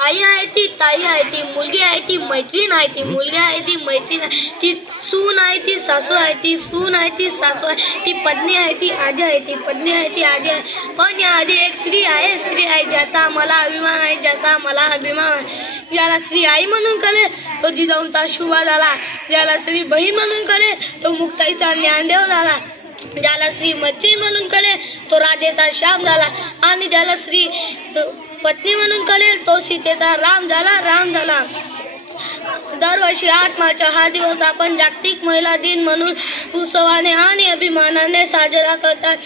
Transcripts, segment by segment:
आई आहे ती, ताई आहे ती, मुलगी आहे ती, मैत्रीण आहे ती, मुलगी आहे ती, मैत्रीण आहे ती, सून आहे ती, सासू आहे ती, सून आहे ती, सासू आहे ती, पत्नी आहे ती, आजी आहे ती, पत्नी आहे ती, आजी आहे. पण या आधी एक स्त्री आहे ज्याचा मला अभिमान आहे, ज्याचा मला अभिमान आहे. ज्याला स्त्री आई म्हणून कळेल तो जिजाऊंचा शुभा झाला, ज्याला स्त्री बहीण म्हणून कळेल तो मुक्ताईचा ज्ञानदेव झाला, ज्याला श्री मैत्रीण म्हणून कळेल तो राधेचा श्याम झाला, आणि ज्याला श्री पत्नी म्हणून कळेल तो सीतेचा राम झाला. दरवर्षी 8 मार्च हा दिवस आपण जागतिक महिला दिन म्हणून उत्सवाने आणि अभिमानाने साजरा करतात.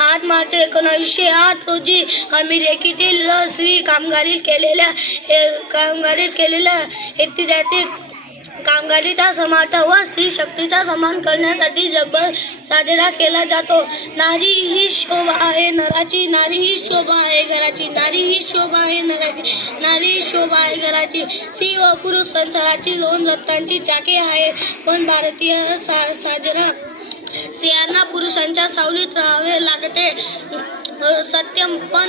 8 मार्च 1908 रोजी अमेरिकेतील श्री कामगारीत केलेल्या ऐतिहासिक कामगारीचा समाज व स्त्री शक्तीचा सन्मान करण्यासाठी जगभर साजरा केला जातो. नारी ही शोभा आहे नराची, नारी ही शोभा आहे घराची, नारी ही शोभा आहे नराची, नारी ही शोभा आहे घराची. स्त्री व पुरुष संसाराची 2 रथांची चाके आहे, पण भारतीय साजरा स्त्रियांना पुरुषांच्या सावलीत राहावे लागते.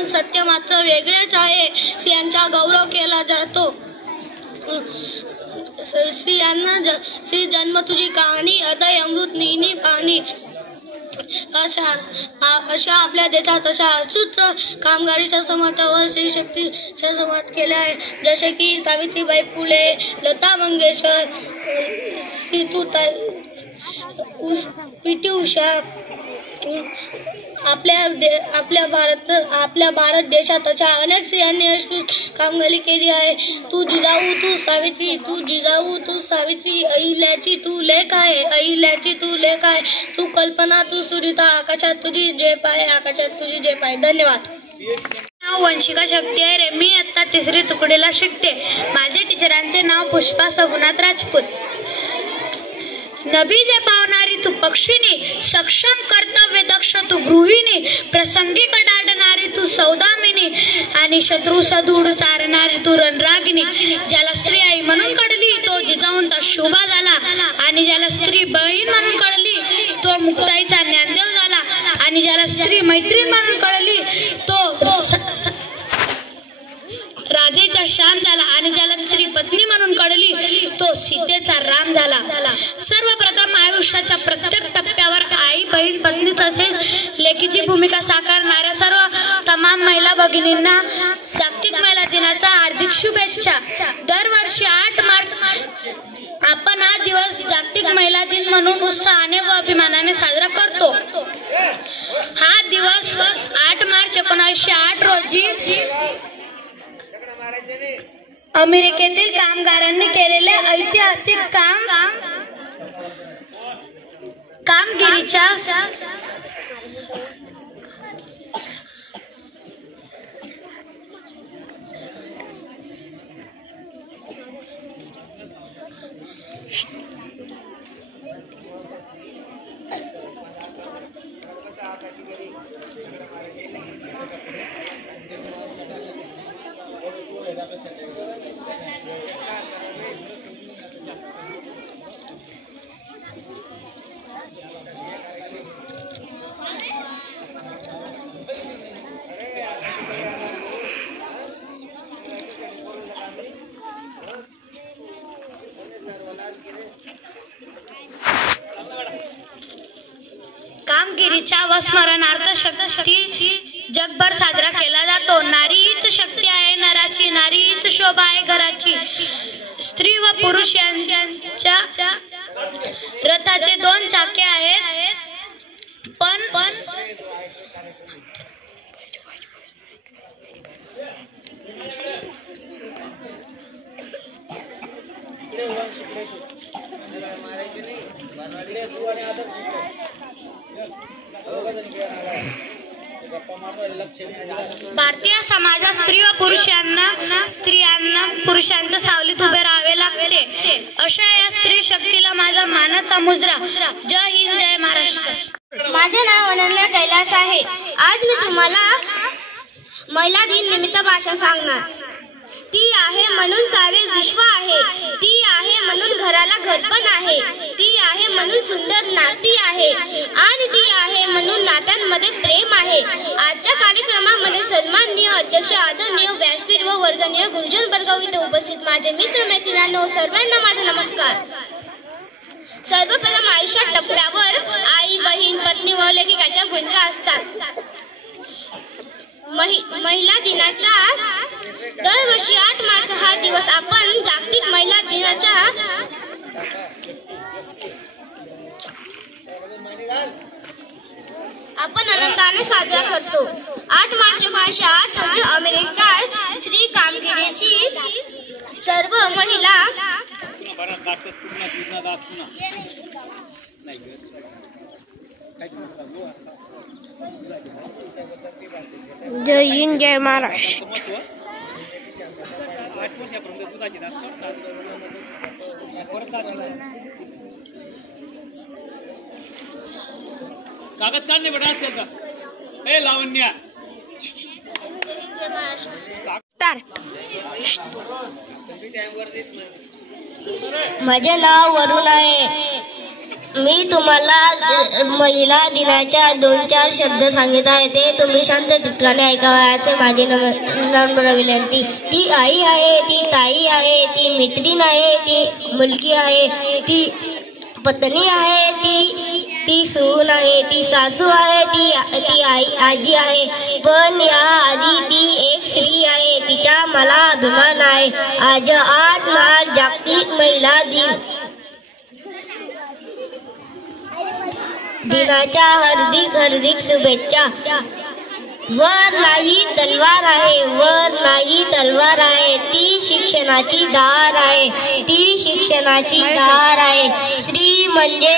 सत्य मात्र वेगळेच आहे. स्त्रियांचा गौरव केला जातो. स्त्रियांना श्री जन्म तुझी कहाणी, अदय अमृत नेहमी पाणी, अशा आपल्या देशात अशा असूच कामगारीच्या समाज व स्त्री शक्तीच्या समाज केले आहे. जसे की सावित्रीबाई फुले, लता मंगेशकर, पी.टी. उषा. आपल्या भारत देशात अशा अनेक स्त्रियांनी अशी कामगिरी केली आहे. तू जिजाऊ तू सावित्री, तू जिजाऊ तू सावित्री, अहिल्याची तू लेक आहे, अहिल्याची तू लेक आहे, तू कल्पना तू सुरिता, आकाशात तुझी झेप आहे, आकाशात तुझी झेप आहे. धन्यवाद. नाव वंशिका शक्ती आहे रे. मी आता 3री तुकडीला शिकते. माझे टीचरांचे नाव पुष्पा सगुनाथ राजपूत. नभीजे पावणारी तू पक्षिणी, सक्षम कर्तव्य दक्ष तू गृहिणी, प्रसंगी कडाडणारी तू सौदामिनी, आणि शत्रू सदूड चारणारी तू रणरागिणी. ज्याला स्त्री आई म्हणून कळली तो जिजाऊंचा शोभा झाला, आणि ज्याला स्त्री बहीण म्हणून कळली तो मुक्ताईचा ज्ञानदेव झाला, आणि ज्याला स्त्री मैत्रीण म्हणून कळली तो राधेचा श्याम झाला, आणि ज्याला स्त्री पत्नी म्हणून कळली तो सीतेचा राम झाला. सर्वप्रथम आयुष्याच्या प्रत्येक टप्प्यावर आई, बहीण, पत्नी तसेच लेकीची भूमिका साकारणाऱ्या सर्व तमाम महिला भगिनींना जागतिक महिला दिनाच्या हार्दिक शुभेच्छा. दरवर्षी 8 मार्च आपण हा दिवस जागतिक महिला दिन म्हणून उत्साहाने व अभिमानाने साजरा करतो. हा दिवस 8 मार्च 1908 रोजी अमेरिकेतील कामगारांनी केलेल्या ऐतिहासिक कामगिरीच्या व स्मरणार्थ शक्ती जगभर साजरा केला जातो. नारी हीच शक्ती आहे नराची, नारी हीच शोभा आहे घराची. स्त्री व पुरुष यांच्या रथाचे 2 चाके आहेत, पण भारतीय समाजात स्त्री व स्त्रियांना पुरुषांच्या सावलीत उभे राहावे लागते. अशा या स्त्री शक्तीला माझा मानाचा मुजरा. जय हिंद, जय महाराष्ट्र. माझे नाव अनन्या कैलास आहे. आज मी तुम्हाला महिला दिन निमित्त भाषण सांगणार. ती आहे म्हणून सारे विश्व आहे, ती आहे म्हणून घराला घरपण आहे, ती आहे म्हणून सुंदर नाती आहे, आणि ती आहे म्हणून नात्यांमध्ये प्रेम आहे. आजच्या कार्यक्रमामध्ये सन्माननीय अध्यक्ष, आदरणीय व्यासपीठ व वर्गणीय गुरुजन वर्ग उपस्थित माझे मित्र मैत्रिणींनो, सर्वांना माझा नमस्कार. सर्वप्रथम आयुष्यात टप्प्यावर आई, बहीण, पत्नी व लेखिकाच्या भूमिका असतात. महिला दिनाचा दरवर्षी 8 मार्च हा दिवस आपण जागतिक महिला दिनाच्या आपण आनंदाने साजरा करतो. 8 मार्च 1908 रोजी अमेरिकेत स्त्री कामगिरीची सर्व महिला जय हिंद, जय महाराष्ट्र. कागद काढणे बेटा असेल का? ए लावण्या माझे नाव वरुण आहे. मी तुम्हाला महिला दिनाच्या 2-4 शब्द सांगित आहे. ते तुम्ही शांत चित्ताने ऐकावे असे माझे नम्र विनंती. ती आई आहे, ती ताई आहे, ती मैत्रीण आहे, ती मुलगी आहे, ती पत्नी आहे, ती सून आहे, ती सासू आहे, ती आजी आहे. पण या आधी ती एक स्त्री आहे. तिचा मला अभिमान आहे. आज 8 मार्च जागतिक महिला दिनाच्या हार्दिक शुभेच्छा. वर नाही तलवार आहे, वर नाही तलवार आहे. ती शिक्षणाची धार आहे, ती शिक्षणाची धार आहे. स्त्री म्हणजे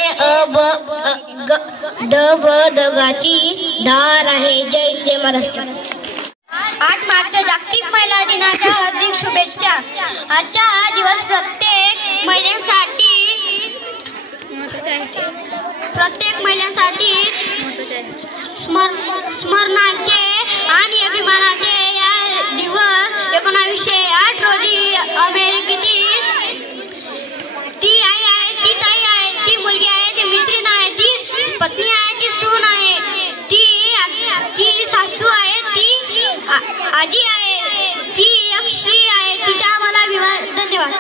दगाची धार आहे. जय जय महाराष्ट्र. 8 मार्च जागतिक महिला दिनाच्या हार्दिक शुभेच्छा. आजचा हा दिवस प्रत्येक महिलांसाठी स्मरणाचे आणि अभिमानाचे. या दिवस 1908 रोजी अमेरिकेतील ती आई आहे, ती ताई आहे, ती मुलगी आहे, ती मैत्रीण आहे, ती पत्नी आहे, ती सून आहे, ती सासू आहे, ती आजी आहे, ती एक स्त्री आहे. तिचा मला अभिमान. धन्यवाद.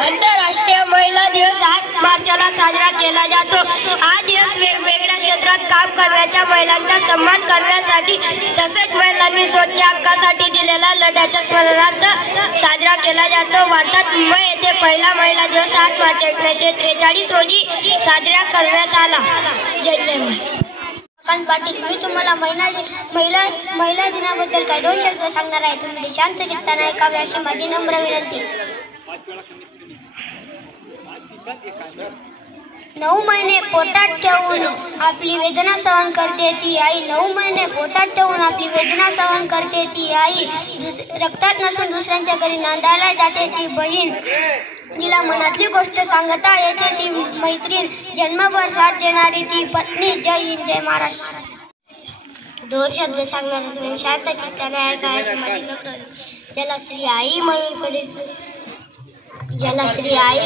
आंतरराष्ट्रीय महिला दिवस 8 मार्चला साजरा केला जातो. हा दिवस वेगवेगळ्या क्षेत्रात काम करण्याच्या महिलांचा सन्मान करण्यासाठी तसेच महिलांनी स्वतःच्या हक्कासाठी दिलेल्या लढ्याच्या स्मरणार्थ साजरा केला जातो. भारतात मुंबई येथे पहिला महिला दिवस 8 मार्च 1943 रोजी साजरा करण्यात आला. जय जय महाराष्ट्र. पाटील, मी तुम्हाला महिला दिनाबद्दल काही 2 शब्द सांगणार आहे. तुम्ही शांत चित्ताने ऐकावे अशी माझी नम्र विनंती. 9 महिने पोटात ठेवून आपली वेदना सहन करते ती आई. 9 महिने पोटात ठेवून आपली वेदना सहन करते ती आई. रक्तात नसून दुसऱ्यांच्या घरी नांदायला जाते ती बहीण. तिला मनातली गोष्ट सांगता येते ती मैत्रीण. जन्मभर साथ देणारी ती पत्नी. जय हिंद, जय महाराष्ट्र. 2 शब्द सांगणार शांत चित्ताने ऐका अशी माझी नम्र. ज्याला स्त्री आई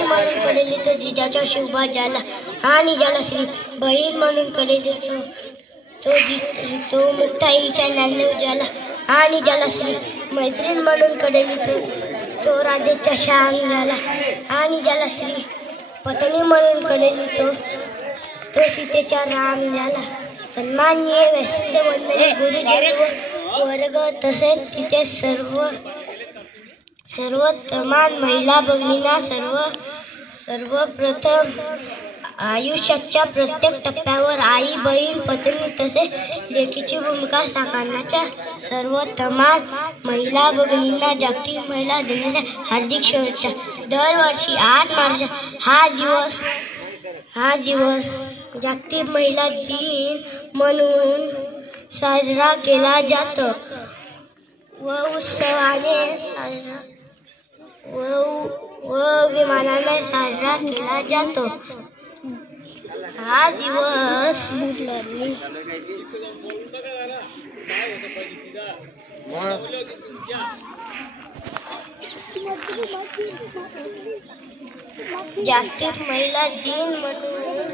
म्हणून कळली तो जिजाच्या शुभा झाला. आणि ज्याला स्त्री बहीण म्हणून कळली तो मुक्ताईच्या नांदीव झाला. आणि ज्याला स्त्री मैत्रीण म्हणून कळली तो राधेच्या शाही झाला. आणि ज्याला स्त्री पत्नी म्हणून कळली तो सीतेचा राम झाला. सन्माननीय व्यासपीठवंदनीय गुरुजन वर्ग तसेच तिथे सर्व तमाम महिला भगिनींना सर्वप्रथम आयुष्याच्या प्रत्येक टप्प्यावर आई, बहीण, पत्नी तसेच लेकीची भूमिका साकारण्याच्या सर्व तमाम महिला भगिनींना जागतिक महिला दिनाच्या हार्दिक शुभेच्छा. दरवर्षी 8 मार्च हा दिवस जागतिक महिला दिन म्हणून साजरा केला जातो व उत्सवाने व विमानाने साजरा केला जातो. हा दिवस जागतिक महिला दिन म्हणून